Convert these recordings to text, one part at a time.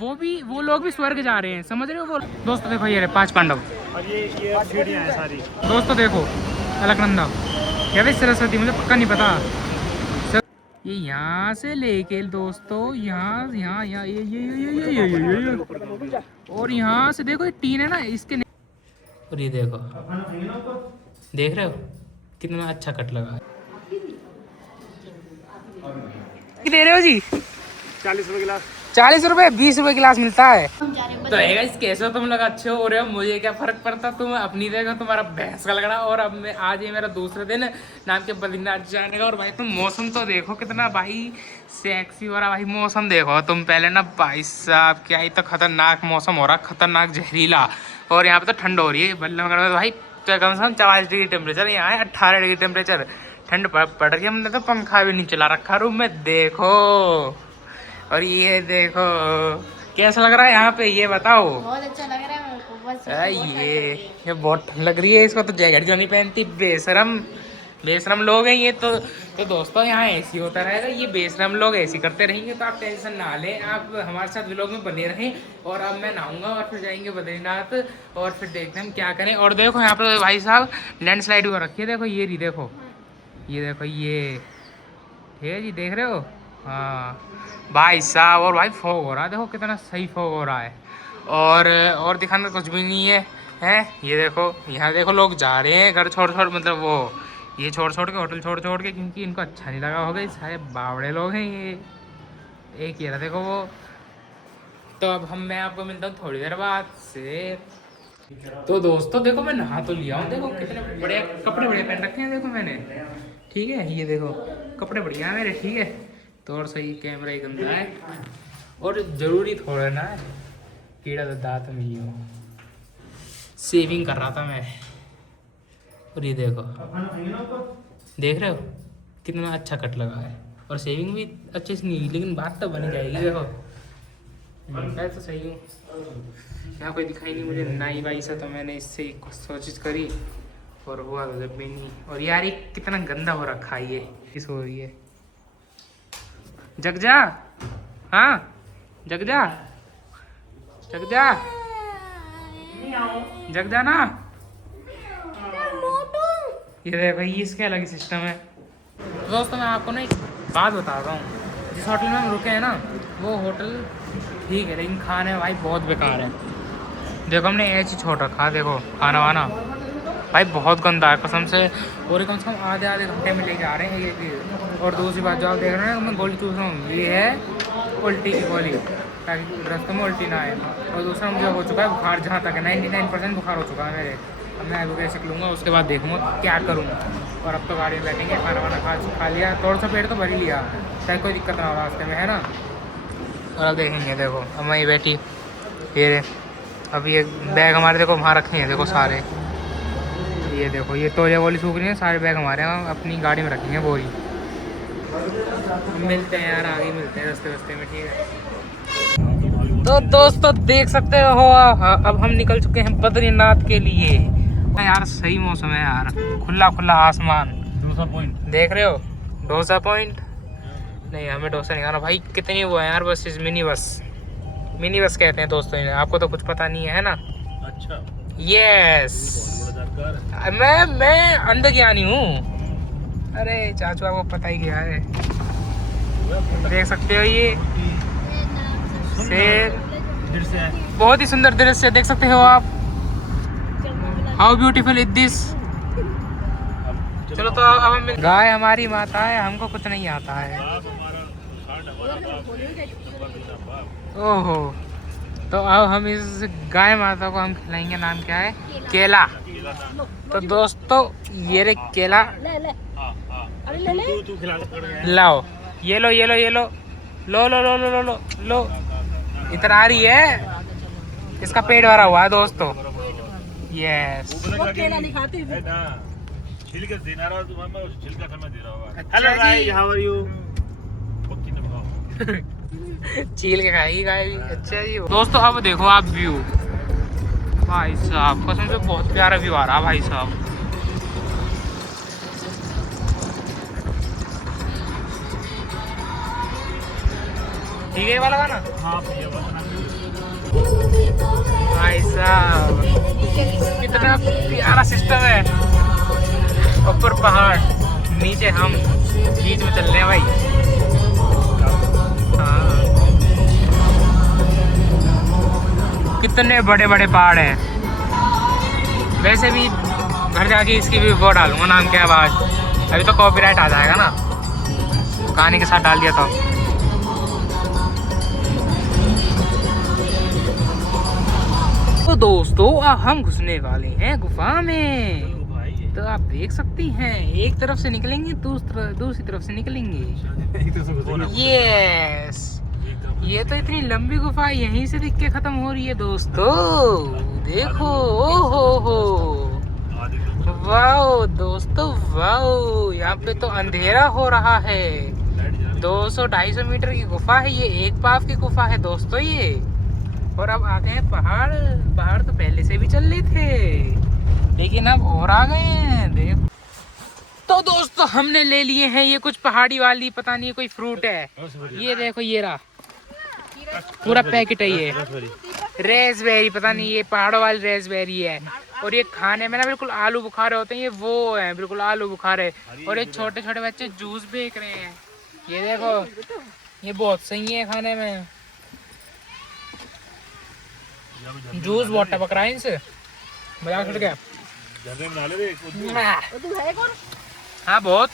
वो लोग भी स्वर्ग जा रहे हैं, समझ रहे हो। वो दोस्तों देखो ये रहे 5 पांडव। अब ये सीढ़ियाँ हैं सारी। दोस्तों देखो अलकनंदा या फिर सरस्वती, मुझे पक्का नहीं पता। ये यहाँ से लेके दोस्तों यहाँ यहाँ यहाँ ये और यहाँ से देखो ये टीन है ना इसके। और ये देखो, देख रहे हो कितना अच्छा कट लगा है। दे रहे हो जी 40 रुपए गिलास। 40 रुपए 20 रुपए गिलास मिलता है। तो गाइस कैसे हो तुम लोग, अच्छे हो रहे हो, मुझे क्या फर्क पड़ता, तुम अपनी जगह तुम्हारा भैंस का लगना। और अब मैं आज ये मेरा दूसरा दिन नाम के बद्रीनाथ जाने का। और भाई तुम मौसम तो देखो कितना भाई सेक्सी हो रहा भाई। मौसम देखो तुम पहले ना भाई साहब, क्या ही तो खतरनाक मौसम हो रहा, खतरनाक जहरीला। और यहाँ पे तो ठंड हो रही है बल्ले वगैरह तो भाई कम से कम 44 डिग्री टेम्परेचर, यहाँ है 18 डिग्री टेम्परेचर। ठंड पड़ रही है, हमने तो पंखा भी नहीं चला रखा रूम में देखो। और ये देखो कैसा लग रहा है यहाँ पे, ये बताओ। बहुत अच्छा लग रहा है मेरे को, बस ये बहुत ठंड लग रही है इसको, तो जैकेट जो नहीं पहनती, बेशरम लोग हैं ये तो दोस्तों यहाँ ऐसी होता रहेगा, ये बेशरम लोग ऐसी करते रहेंगे। तो आप टेंशन ना लें, आप हमारे साथ व्लॉग में बने रहें। और अब मैं नहाऊंगा और फिर जाएंगे बद्रीनाथ, और फिर देखते हैं हम क्या करें। और देखो यहाँ पर भाई साहब लैंडस्लाइड हो रखी है, देखो ये रही, देखो ये देखो, ये ठीक है जी, देख रहे हो। हाँ भाई साहब, और भाई फॉग हो रहा है, देखो कितना सही फॉग हो रहा है। और दिखाने कुछ भी नहीं है, हैं ये देखो, यहाँ देखो लोग जा रहे हैं घर छोड़ मतलब वो ये छोड़ के होटल छोड़ के, क्योंकि इनको अच्छा नहीं लगा होगा, सारे बावड़े लोग हैं ये। एक ये रहा देखो वो। तो अब मैं आपको मिलता हूँ थोड़ी देर बाद से। तो दोस्तों देखो मैं नहा तो लिया हूँ, देखो कितने बड़े कपड़े बड़े पहन रखे हैं देखो मैंने, ठीक है। ये देखो कपड़े बढ़िया है मेरे, ठीक है। तो और सही कैमरा ही गंदा है, और ज़रूरी थोड़ा ना है कीड़ा तो दांत में ही हो। सेविंग कर रहा था मैं, और ये देखो देख रहे हो कितना अच्छा कट लगा है। और सेविंग भी अच्छे से नहीं हुई, लेकिन बात तो बनी जाएगी। देखो मैं तो सही हूँ, यहाँ कोई दिखाई नहीं मुझे नाई बाई से, तो मैंने इससे कोशिश करी और हुआ तो जब भी नहीं। और यार ये कितना गंदा हो रखा है, ये किस हो रही है। जग जा, हाँ जग जा, जग जा, जग जा ना। ये देखो ये इसके अलग ही सिस्टम है। दोस्तों मैं आपको ना एक बात बताता हूँ, जिस होटल में हम रुके हैं ना वो होटल ठीक है, लेकिन खाने भाई बहुत बेकार है। देखो हमने ऐसे छोड़ रखा है, देखो खाना वाना भाई बहुत गंदा है कसम से। और कम से कम आधे घंटे में लेके आ रहे हैं ये। और दूसरी बात जो आप देख रहे हैं मैं गोली चूस रहा हूँ, ये है उल्टी की गोली, ताकि रास्ते में उल्टी ना आए। और दूसरा मुझे हो चुका है बुखार, जहाँ तक है 99% बुखार हो चुका है मेरे। अब मैं आइबुप्रोफेन लूँगा, उसके बाद देखूँगा क्या करूँ। और अब तो गाड़ी में बैठेंगे, खाना वाना खा लिया, थोड़ा सा पेट तो भर ही लिया, चाहे कोई दिक्कत ना हो रास्ते में, है ना। और अब देखेंगे, देखो अब मैं ये बैठी फिर। अब ये बैग हमारे देखो वहाँ रखे हैं, देखो सारे, ये देखो ये तौलिया वोली सूख रही है, सारे बैग हमारे यहाँ अपनी गाड़ी में रखेंगे बोरी। मिलते हैं यार, आगे मिलते हैं रास्ते में, ठीक है। तो दोस्तों देख सकते हो अब हम निकल चुके हैं बद्रीनाथ के लिए। यार सही मौसम है यार, खुला आसमान। डोसा पॉइंट देख रहे हो, डोसा पॉइंट नहीं, हमें डोसा नहीं खाना भाई। कितनी वो है यार बस, मिनी बस कहते हैं दोस्तों, आपको तो कुछ पता नहीं है ना। अच्छा यस, मैं अंदर ज्ञानी हूँ। अरे चाचू आपको पता ही क्या है। देख सकते हो ये शेर, बहुत ही सुंदर दृश्य देख सकते हो आप। How beautiful is this. चलो तो अब हम, गाय हमारी माता है, हमको कुछ नहीं आता है। ओहो, तो अब हम इस गाय माता को हम खिलाएंगे, नाम क्या है, केला। तो दोस्तों ये रे केला, लाओ ये लो लो। इधर आ रही है, इसका पेट भरा हुआ है दोस्तों। यस, केला नहीं खाती। छिलके देना रहा तो मैं छिलका खाना दे रहा हूँ। Hello guys, how are you? चील के खाएगी गाय भी। अच्छा जी दोस्तों अब देखो आप व्यू, भाई साहब कसम से बहुत प्यारा व्यू आ रहा भाई साहब। ठीक है ये वाला गाना, हाँ भैया इतना प्यारा सिस्टम है। ऊपर पहाड़, नीचे हम, बीच में चल रहे हैं भाई। हाँ, कितने बड़े बड़े पहाड़ हैं। वैसे भी घर जाके इसकी भी वो डालूंगा, नाम क्या है आवाज। अभी तो कॉपीराइट आ जाएगा ना, कहानी के साथ डाल दिया तो। तो दोस्तों अब हम घुसने वाले हैं गुफा में। तो आप देख सकती हैं, एक तरफ से निकलेंगे, दूसरी तरफ से निकलेंगे। यस, ये तो इतनी लंबी गुफा यहीं से दिख के खत्म हो रही है दोस्तों। देखो, ओ हो, वाओ दोस्तों वाओ, यहाँ पे तो अंधेरा हो रहा है। 200-250 मीटर की गुफा है ये, एक पाव की गुफा है दोस्तों ये। और अब आ गए हैं पहाड़। पहाड़ तो पहले से भी चल रहे थे, लेकिन अब और आ गए हैं। देखो तो दोस्तों हमने ले लिए हैं ये कुछ पहाड़ी वाली, पता नहीं कोई फ्रूट है। ये देखो, ये रहा पूरा पैकेट है ये रेसबेरी, पता नहीं ये पहाड़ों वाली रेसबेरी है। और ये खाने में ना बिल्कुल आलू बुखारे होते हैं, ये वो है बिल्कुल आलू बुखारे। और ये छोटे छोटे बच्चे जूस बेच रहे हैं, ये देखो, ये बहुत सही है खाने में। जूस बहुत टपक रहा है इनसे, मजाक छुट गया। हाँ बहुत।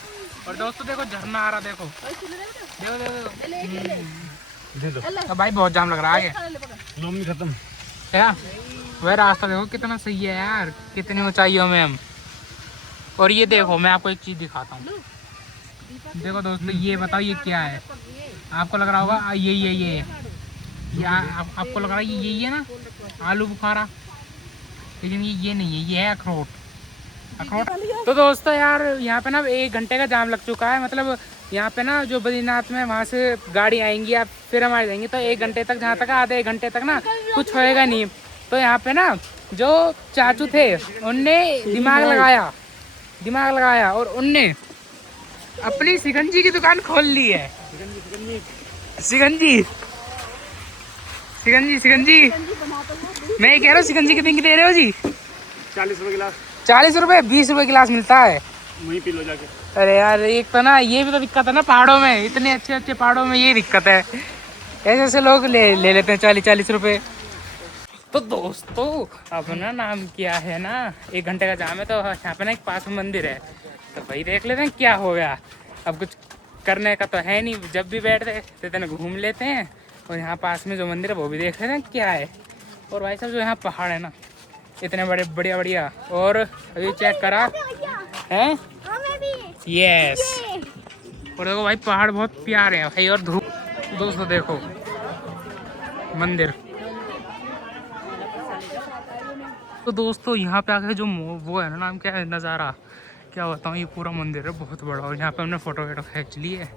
और दोस्तों देखो झरना आ रहा, देखो देखो देखो, देखो। भाई बहुत जाम लग रहा है आगे। खत्म क्या वह रास्ता देखो कितना सही है यार, कितनी ऊंचाइयों में हम। और ये देखो मैं आपको एक चीज दिखाता हूँ। देखो दोस्तों ये बताओ ये क्या है। आपको लग रहा होगा ये आपको लग रहा है ये है ना आलू बुखारा, लेकिन ये नहीं है, ये है अखरोट। तो दोस्तों यार यहाँ पे ना 1 घंटे का जाम लग चुका है। मतलब यहाँ पे ना जो बद्रीनाथ में वहाँ से गाड़ी आएंगी या फिर हम आ जाएंगे, तो 1 घंटे तक, जहाँ तक आधे 1 घंटे तक ना कुछ होएगा नहीं। तो यहाँ पे ना जो चाचू थे उनने दिमाग लगाया और उनने अपनी शिकंजी की दुकान खोल ली है। शिकंजी मैं ये कह रहा हूँ, शिकंजी कितने की दे रहे हो जी? 40 रुपए गिलास। 40 रुपए? 20 रुपए गिलास मिलता है। वहीं पी लो जाके। अरे यार एक तो ना ये भी तो दिक्कत है ना, पहाड़ों में इतने अच्छे अच्छे पहाड़ों में ये दिक्कत है, ऐसे ऐसे लोग ले लेते हैं 40-40 रुपए। तो दोस्तों अब ना नाम क्या है ना, 1 घंटे का जाम है, तो यहाँ पे ना एक पास में मंदिर है, तो वही देख लेते हैं क्या हो गया। अब कुछ करने का तो है नहीं, जब भी बैठते तो घूम लेते हैं। और यहाँ पास में जो मंदिर है वो भी देख लेते हैं क्या है। और भाई साहब जो यहाँ पहाड़ है ना इतने बड़े बढ़िया, और अभी चेक करा है। यस, और देखो भाई पहाड़ बहुत प्यारे हैं भाई। और धूप दोस्तों देखो मंदिर। तो दोस्तों यहाँ पे आके जो वो है ना, नाम क्या है, नज़ारा क्या बताऊँ, ये पूरा मंदिर है बहुत बड़ा। और यहाँ पे हमने फ़ोटो खींच ली है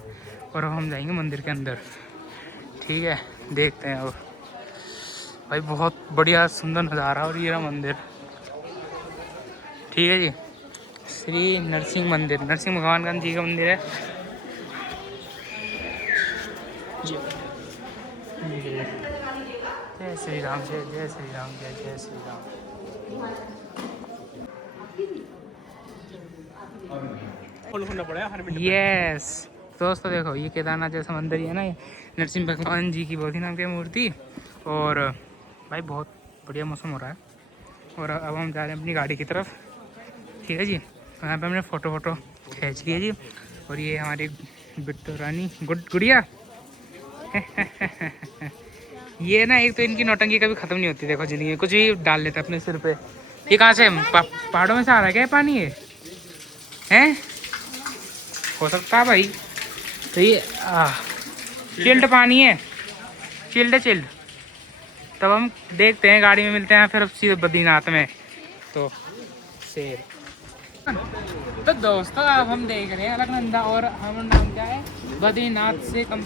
और अब हम जाएंगे मंदिर के अंदर। ठीक है, देखते हैं अब भाई, बहुत बढ़िया सुंदर नज़ारा। और ये रहा मंदिर, ठीक है जी, श्री नरसिंह मंदिर, नरसिंह भगवान जी का मंदिर है जी। जय श्री राम, जय श्री राम, जय श्री राम। यस दोस्तों देखो ये केदारनाथ जैसा मंदिर ही है ना, ये नरसिंह भगवान जी की बोधी नाम की मूर्ति। और भाई बहुत बढ़िया मौसम हो रहा है। और अब हम जा रहे हैं अपनी गाड़ी की तरफ। ठीक है जी, यहाँ पे हमने फ़ोटो खींच लिया जी। और ये हमारी बिट्टू रानी गुड़िया ये ना एक तो इनकी नौटंकी कभी ख़त्म नहीं होती। देखो ज़िंदगी में कुछ भी डाल लेते अपने सिर पे। ये कहाँ से पहाड़ों में से आ रहा है क्या पानी? ये हैं, हो सकता है भाई। तो ये चिल्ड पानी है, चिल्ड। तब हम देखते हैं, गाड़ी में मिलते हैं फिर सीधे बद्रीनाथ में। तो शेर। तो दोस्तों अब हम देख रहे हैं अलकनंदा, और हमारा नाम क्या है, बद्रीनाथ से कम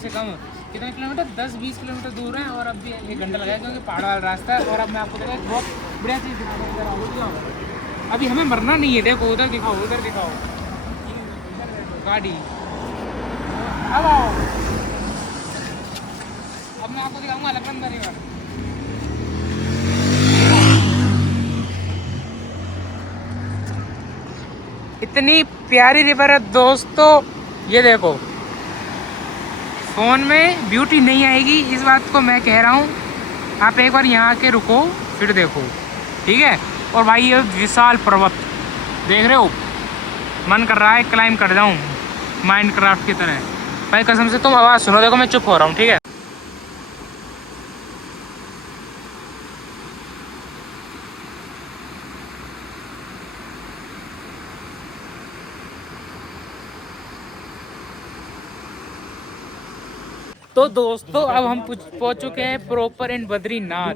कितने किलोमीटर, 10-20 किलोमीटर दूर है। और अब भी 1 घंटा लगा क्योंकि पहाड़ वाला रास्ता है। और अब मैं आपको देखा बहुत बढ़िया चीज़ दिखाऊँ। अभी हमें मरना नहीं है, देखो उधर दिखाओ गाड़ी। अब आओ, अब मैं आपको दिखाऊंगा अलकनंदा रिवर। इतनी प्यारी रिवर है दोस्तों, ये देखो। फोन में ब्यूटी नहीं आएगी, इस बात को मैं कह रहा हूँ। आप एक बार यहाँ आके रुको फिर देखो, ठीक है। और भाई ये विशाल पर्वत देख रहे हो, मन कर रहा है क्लाइंब कर जाऊँ माइनक्राफ्ट की तरह। भाई कसम से तुम आवाज़ सुनो, देखो मैं चुप हो रहा हूँ, ठीक है। तो दोस्तों अब हम पहुंच चुके हैं प्रॉपर इन बद्रीनाथ,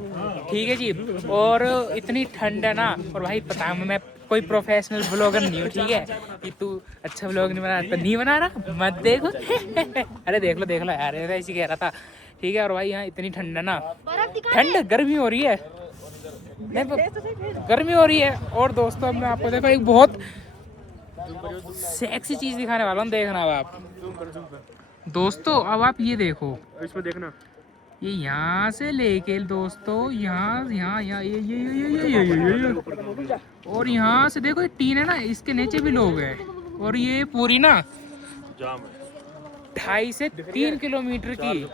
ठीक है जी। और इतनी ठंड है ना, और भाई पता है मैं कोई प्रोफेशनल ब्लॉगर नहीं हूँ, ठीक है। कि तू अच्छा ब्लॉग नहीं बना, तो नहीं बना रहा मत देखो। अरे देख लो यार, ऐसे कह रहा था, ठीक है। और भाई यहाँ इतनी ठंड है ना, ठंड गर्मी हो रही है, गर्मी हो रही है। और दोस्तों अब मैं आपको देखो एक बहुत सेक्सी चीज़ दिखाने वाला हूँ, देखना अब आप दोस्तों। अब आप ये देखो, इसमें देखना, ये यहाँ से लेके दोस्तों यहाँ यहाँ यहाँ ये और यहाँ से देखो ये टीन है ना, इसके नीचे भी लोग हैं। और ये पूरी ना जाम है 2.5 से 3 किलोमीटर की,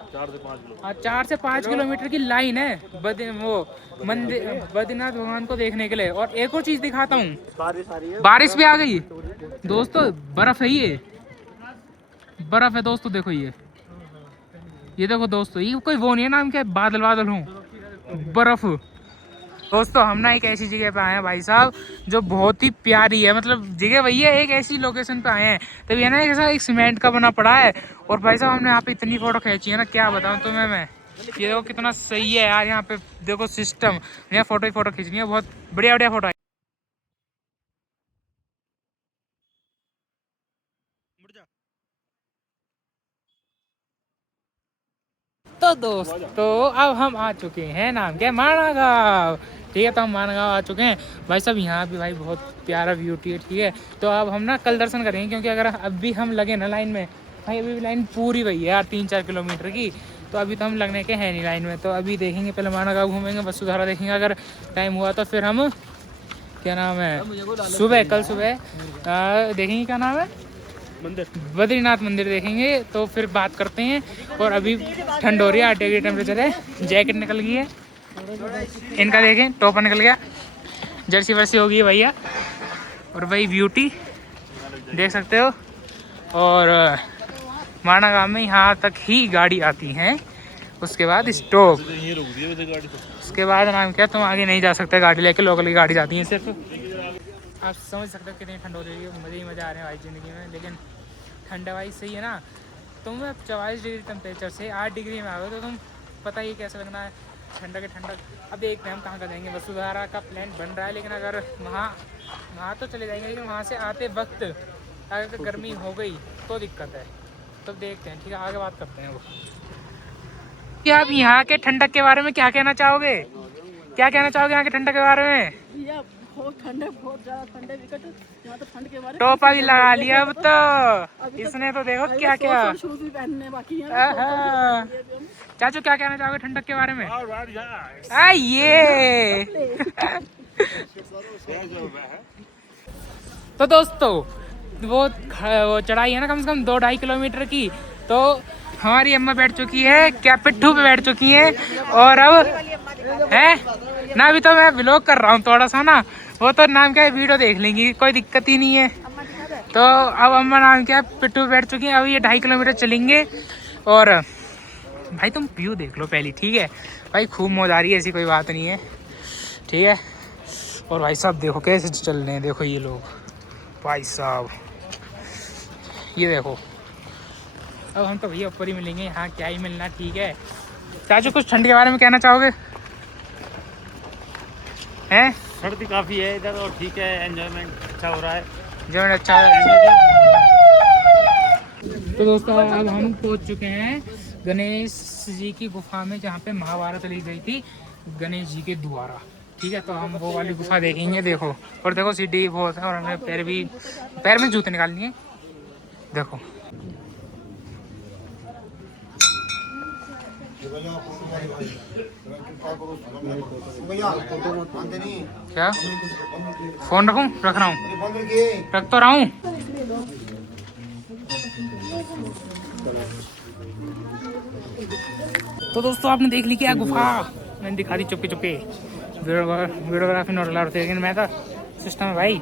4 से 5 किलोमीटर की लाइन है वो मंदिर बद्रीनाथ भगवान को देखने के लिए। और एक और चीज दिखाता हूँ, बारिश भी आ गई दोस्तों, बर्फ है, ये बर्फ है दोस्तों। देखो ये देखो दोस्तों, ये कोई वो नहीं है नाम क्या, बादल बादल हो, बर्फ। दोस्तों हम ना एक ऐसी जगह पे आए हैं भाई साहब, जो बहुत ही प्यारी है। मतलब जगह वही है, एक ऐसी लोकेशन पे आए हैं, तब ये ना एक सीमेंट का बना पड़ा है। और भाई साहब हमने यहाँ पे इतनी फोटो खींची है ना, क्या बताऊँ तुम्हें मैं। ये देखो कितना सही है यार, यहाँ पे देखो सिस्टम, यहाँ फोटो ही फोटो खींचनी है, बहुत बढ़िया बढ़िया फोटो है। तो दोस्तों अब हम आ चुके हैं, नाम क्या है, माना गाँव, ठीक है। तो हम माना गाँव आ चुके हैं भाई साहब। यहाँ भी भाई बहुत प्यारा व्यू, ठीक है। तो अब हम ना कल दर्शन करेंगे, क्योंकि अगर अभी हम लगे ना लाइन में, भाई अभी भी लाइन पूरी वही है यार 3-4 किलोमीटर की। तो अभी तो हम लगने के हैं नहीं लाइन में, तो अभी देखेंगे, पहले माना गाँव घूमेंगे, वसुधारा देखेंगे, अगर टाइम हुआ तो फिर हम क्या नाम है सुबह, कल सुबह देखेंगे क्या नाम है मंदिर, बद्रीनाथ मंदिर देखेंगे। तो फिर बात करते हैं। और अभी ठंड हो रही है, 8 डिग्री टेम्परेचर है, जैकेट निकल गई है इनका, देखें टॉपर निकल गया, जर्सी वर्सी हो गई है भैया। और वही ब्यूटी देख सकते हो। और माना गाँव में यहाँ तक ही गाड़ी आती है, उसके बाद स्टॉप, उसके बाद नाम क्या, तुम आगे नहीं जा सकते गाड़ी लेके, लोकल की गाड़ी जाती है सिर्फ। आप समझ सकते हो कितनी ठंड हो रही है, मज़े ही मज़ा आ रहे हैं भाई ज़िंदगी में। लेकिन ठंड भाई सही है ना, तुम 44 डिग्री टेम्परेचर से 8 डिग्री में आ गए, तो तुम पता ही कैसे लगना है ठंडा के ठंडा। अब देखते हैं हम कहाँ का जाएंगे, वसुधारा का प्लान बन रहा है, लेकिन अगर वहाँ तो चले जाएंगे, लेकिन वहाँ से आते वक्त अगर गर्मी हो गई तो दिक्कत है। तो देखते हैं, ठीक है, आगे बात करते हैं वो। क्या आप यहाँ के ठंडक के बारे में क्या कहना चाहोगे, क्या कहना चाहोगे यहाँ के ठंडक के बारे में? बहुत ठंड है, बहुत ज्यादा ठंड है, विकट यहाँ तो ठंड के बारे में टोपा भी लगा लिया अब तो इसने, तो देखो क्या क्या शूज भी पहनने बाकी हैं। चाचू क्या कहना चाहोगे ठंडक के बारे में? ये तो दोस्तों वो चढ़ाई है ना कम से कम 2-2.5 किलोमीटर की, तो हमारी अम्मा बैठ चुकी है, क्या पिट्ठू पे बैठ चुकी है। और अब है ना, अभी तो मैं व्लॉग कर रहा हूँ थोड़ा सा ना, वो तो नाम क्या है वीडियो देख लेंगी, कोई दिक्कत ही नहीं है। तो अब अम्मा नाम क्या है पिट्ठू पे बैठ चुकी है, अब ये 2.5 किलोमीटर चलेंगे। और भाई तुम व्यू देख लो पहले, ठीक है भाई, खूब मौज आ रही है, ऐसी कोई बात नहीं है, ठीक है। और भाई साहब देखो कैसे चल रहे हैं, देखो ये लोग भाई साहब, ये देखो। अब हम तो भैया ऊपर ही मिलेंगे, यहाँ क्या ही मिलना, ठीक है। चाचू कुछ ठंड के बारे में कहना चाहोगे? हैं सर्दी काफी है इधर, और ठीक है, एंजॉयमेंट अच्छा हो रहा है, एंजॉयमेंट अच्छा हो रहा है। तो दोस्तों अब हम पहुँच चुके हैं गणेश जी की गुफा में, जहाँ पे महाभारत ली गई थी गणेश जी के द्वारा, ठीक है। तो हम वो वाली गुफा देखेंगे, देखो। और देखो सीढ़ी बहुत है, और हमें पैर में जूते निकालनी है, देखो। क्या फोन रखूं? रख रहा हूँ, रख तो रहा हूँ। तो दोस्तों आपने देख ली क्या गुफा, मैंने दिखा दी Chupke Chupke. Videography not allowed थी, लेकिन मैं था सिस्टम है भाई।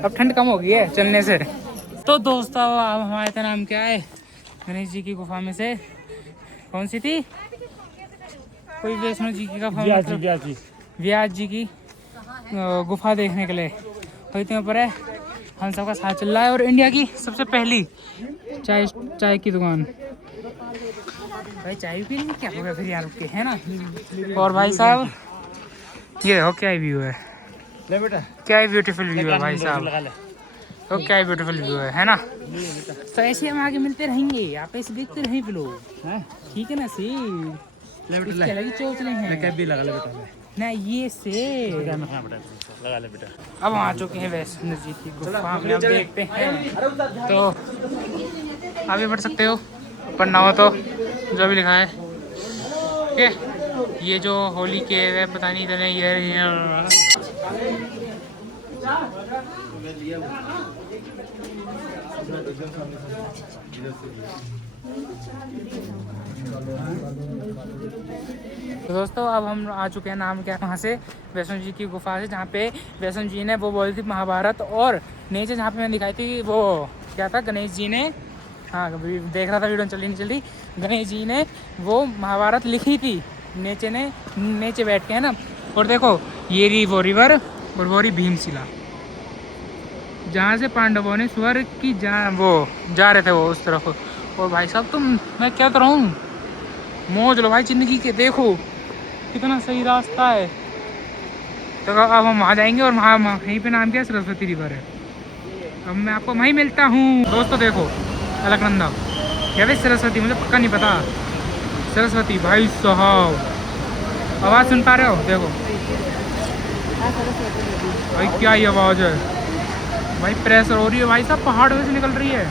अब ठंड कम हो गई है चलने से। तो दोस्तों अब हमारे का नाम क्या है, गणेश जी की गुफा में से कौन सी थी, कोई वैष्णो जी की गुफा, व्यास जी की गुफा देखने के लिए। तो इतने ऊपर है, हम सबका साथ चल रहा है। और इंडिया की सबसे पहली चाय की दुकान। भाई चाय भी पीनी क्या होगा फिर यहाँ रुक के, है ना। और भाई साहब ये देखो क्या व्यू है, क्या ब्यूटीफुल व्यू है भाई साहब, तो क्या ब्यूटीफुल व्यू है ना। तो ऐसे हम आगे मिलते रहेंगे, आप ऐसे देखते रहें लोग, ठीक है ना। सी इसके अलग ही चोच रहे हैं ना ये से। लगा ले बेटा। अब हम आ चुके हैं वैष्णो जी की गुफा में, अब देखते हैं। तो आगे बढ़ सकते हो, पढ़ना हो तो जो भी लिखा है। ठीक है, ये जो होली के है पता नहीं इतने ये तो दोस्तों अब हम आ चुके हैं, नाम क्या है वहाँ से, वैष्णो जी की गुफा से, जहाँ पे वैष्णो जी ने वो बोली थी महाभारत। और नीचे जहाँ पे मैंने दिखाई थी वो क्या था, गणेश जी ने, हाँ देख रहा था वीडियो चली नहीं चली, गणेश जी ने वो महाभारत लिखी थी नीचे बैठ के, है ना। और देखो ये रही वो रिवर, और वो रही भीमशिला, जहाँ से पांडवों ने स्वर्ग की जा रहे थे वो उस तरफ। और भाई साहब तुम, मैं क्या कर रहा हूँ, मौज लो भाई जिंदगी के, देखो कितना सही रास्ता है। तो अब हम वहाँ जाएंगे, और वहाँ यहीं पे नाम क्या है, सरस्वती रिवर है। अब मैं आपको वहीं मिलता हूँ। दोस्तों देखो अलकनंदा या फिर सरस्वती, मुझे पक्का नहीं पता, सरस्वती। भाई साहब आवाज़ सुन पा रहे हो, देखो भाई क्या ही आवाज़ है भाई, प्रेशर हो रही है भाई साहब, पहाड़ में से निकल रही है।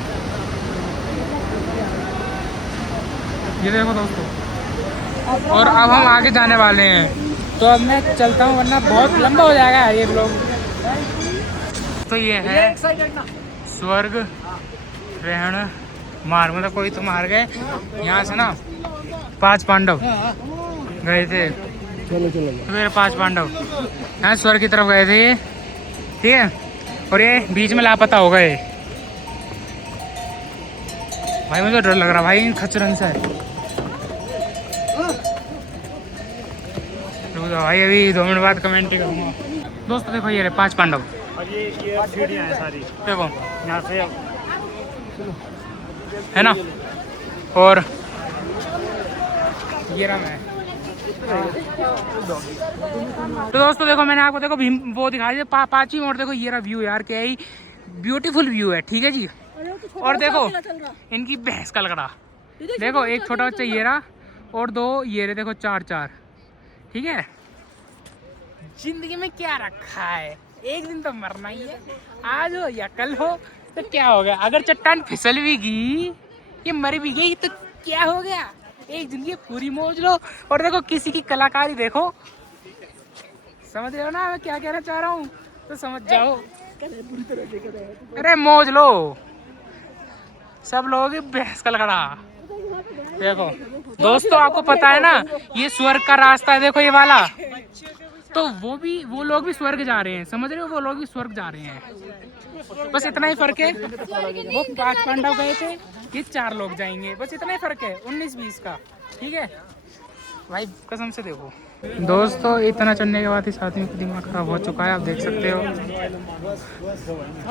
ये देखो दोस्तों, और अब हम आगे जाने वाले हैं, तो अब मैं चलता हूँ वरना बहुत लंबा हो जाएगा ये ब्लॉग। तो ये है स्वर्ग ग्रहण मार्ग, मतलब कोई तो मार गए यहाँ से ना, 5 पांडव गए थे, तो मेरे 5 पांडव यहाँ स्वर्ग की तरफ गए थे ये, ठीक है। और ये बीच में लापता हो गए। भाई मुझे डर लग रहा भाई इन खच्चरन से। भाई अभी 2 मिनट बाद कमेंट करूँगा। दोस्तों देखो ये रहे 5 पांडव, ये सीढ़ियाँ हैं सारी, देखो यहाँ से है ना। और ये रहा मैं। तो दोस्तों देखो मैंने आपको देखो भीम वो दिखा दिया, 5 मोड़। देखो ये रहा व्यू यार, क्या ही ब्यूटीफुल व्यू है, ठीक है जी। और देखो इनकी भैंस का लकड़ा, देखो एक छोटा बच्चा ये रहा, और 2 ये रहे, देखो 4, ठीक है। जिंदगी में क्या रखा है, एक दिन तो मरना ही है, आज हो या कल हो तो क्या हो गया। अगर चट्टान फिसल भी गई, ये मर भी गई, तो क्या हो गया, एक जिंदगी पूरी मौज लो। और देखो किसी की कलाकारी देखो, समझ रहे हो ना मैं क्या कहना चाह रहा हूँ, तो समझ जाओ। अरे मौज लो सब लोग, भैंस का लकड़ा। देखो दोस्तों आपको पता है ना, ये स्वर्ग का रास्ता है, देखो ये वाला, तो वो लोग भी स्वर्ग जा रहे हैं, समझ रहे हो, वो लोग भी स्वर्ग जा रहे हैं। बस इतना ही फर्क है, वो 5 पांडव गए थे, ये 4 लोग जाएंगे, बस इतना ही फर्क है 19-20 का, ठीक है भाई कसम से। देखो दोस्तों इतना चढ़ने के बाद इस आदमी का दिमाग खराब हो चुका है, आप देख सकते हो।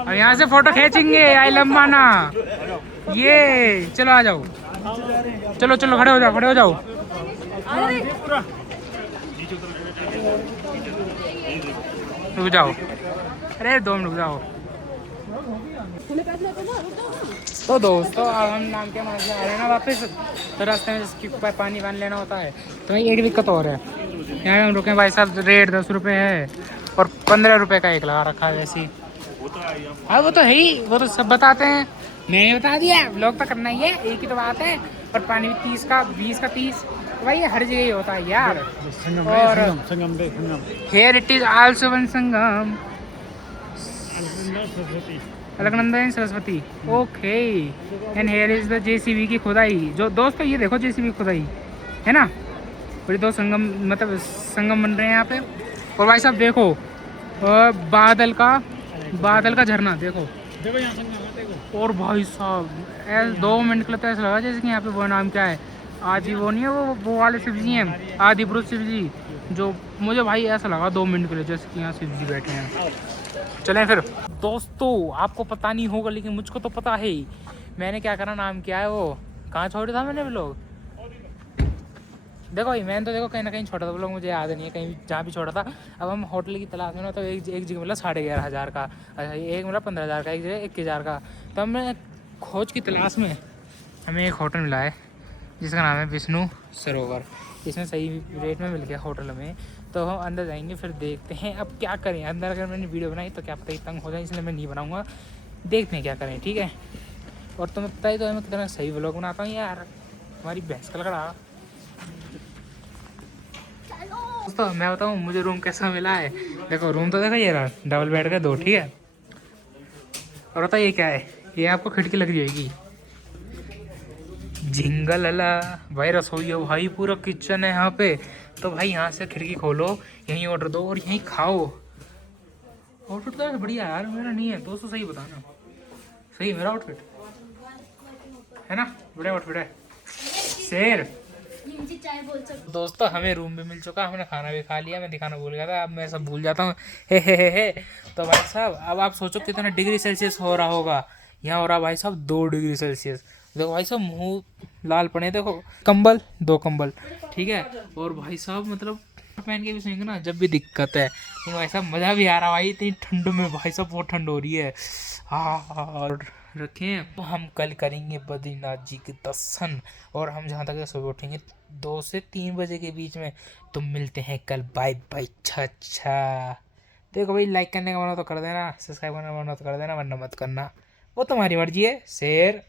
अब यहाँ से फोटो खींचेंगे, आई लंबाना ये, चलो आ जाओ, चलो खड़े हो जाओ। रुक जाओ, अरे 2 मिनट रुक जाओ। तो दोस्तों अब हम नाम के मार्ग में आ रहे हैं ना वापस, तो रास्ते में जिसकी पानी वान लेना होता है, तो एक दिक्कत और है, यहाँ हम रुके भाई साहब, रेट 10 रुपये है, और 15 रुपये का एक लगा रखा है वैसे ही। हाँ वो तो है ही, वो तो सब बताते हैं, मैंने बता दिया, ब्लॉग तो करना ही है, एक ही तो बात है। और पानी भी 30 का, 20 का 30। भाई ये हर जगह ही होता है यार। संगम और संगम दे संगम here it is also one Sangam, Saraswati Alaknanda Saraswati. Okay and here is the JCB की खुदाई। जो दोस्तों ये देखो जेसीबी की खुदाई है ना, बड़ी दो संगम मतलब संगम बन रहे हैं यहाँ पे। और भाई साहब देखो बादल का झरना देखो। देखो यहाँ संगम है, देखो। और भाई साहब 2 मिनट के लिए तो ऐसा लगा जैसे कि यहाँ पे वो नाम क्या है, आदि वो नहीं है वो वाले शिव जी हैं, आदि पुरुष शिव जी। जो मुझे भाई ऐसा लगा 2 मिनट के लिए जैसे कि यहाँ शिव जी बैठे हैं। चलें फिर दोस्तों, आपको पता नहीं होगा लेकिन मुझको तो पता है। मैंने क्या करा, नाम क्या है वो, कहाँ छोड़ा था मैंने व्लॉग, देखो भाई मैंने तो देखो कहीं ना कहीं छोड़ा था व्लॉग, मुझे याद नहीं है कहीं जहाँ भी छोड़ा था। अब हम होटल की तलाश में ना, तो एक जगह मिला 11,500 का, अच्छा एक मिला 15,000 का, एक जगह 21,000 का। तो हमने खोज की तलाश में हमें एक होटल मिला है जिसका नाम है विष्णु सरोवर। इसमें सही रेट में मिल गया होटल हमें। तो हम अंदर जाएंगे फिर देखते हैं अब क्या करें। अंदर अगर मैंने वीडियो बनाई तो क्या पता ही तंग हो जाए, इसलिए मैं नहीं बनाऊँगा। देखते हैं क्या करें, ठीक है। और तुम्हें पता ही तो है मैं कितना सही व्लॉग बनाता हूँ यार, हमारी भैंस का लकड़ा। दोस्तों मैं बताऊँ मुझे रूम कैसा मिला है। देखो रूम तो देखो ये रहा, डबल बेड का 2, ठीक है। और बताइए क्या है, ये आपको खिड़की लग जाएगी, झिंगल अला भाई रसोई है भाई, पूरा किचन है यहाँ पे। तो भाई यहाँ से खिड़की खोलो, यहीं ऑर्डर दो और यहीं खाओ। आउटफिट तो बढ़िया यार, मेरा नहीं है दोस्तों, सही बताना, सही मेरा आउटफिट है ना, बढ़िया आउटफिट है शेर। दोस्तों हमें रूम भी मिल चुका, हमने खाना भी खा लिया, मैं दिखाना भूल गया था, अब मैं सब भूल जाता हूँ हे। तो भाई साहब अब आप सोचो कितना डिग्री सेल्सियस हो रहा होगा, यहाँ हो रहा भाई साहब 2 डिग्री सेल्सियस। देखो भाई साहब मुंह लाल पड़े, देखो कंबल 2 कंबल, ठीक है। और भाई साहब मतलब पहन के भी सोएंगे ना जब भी दिक्कत है, लेकिन भाई साहब मज़ा भी आ रहा भाई, इतनी ठंड में भाई साहब बहुत ठंड हो रही है। हाँ और रखें तो हम कल करेंगे बद्रीनाथ जी के दर्शन, और हम जहाँ तक सुबह उठेंगे 2 से 3 बजे के बीच में। तो मिलते हैं कल, बाय बाय, अच्छा। देखो भाई लाइक करने का मन हो तो कर देना, सब्सक्राइब करने का मन हो तो कर देना, वरना मत करना, वो तुम्हारी मर्जी है शेर।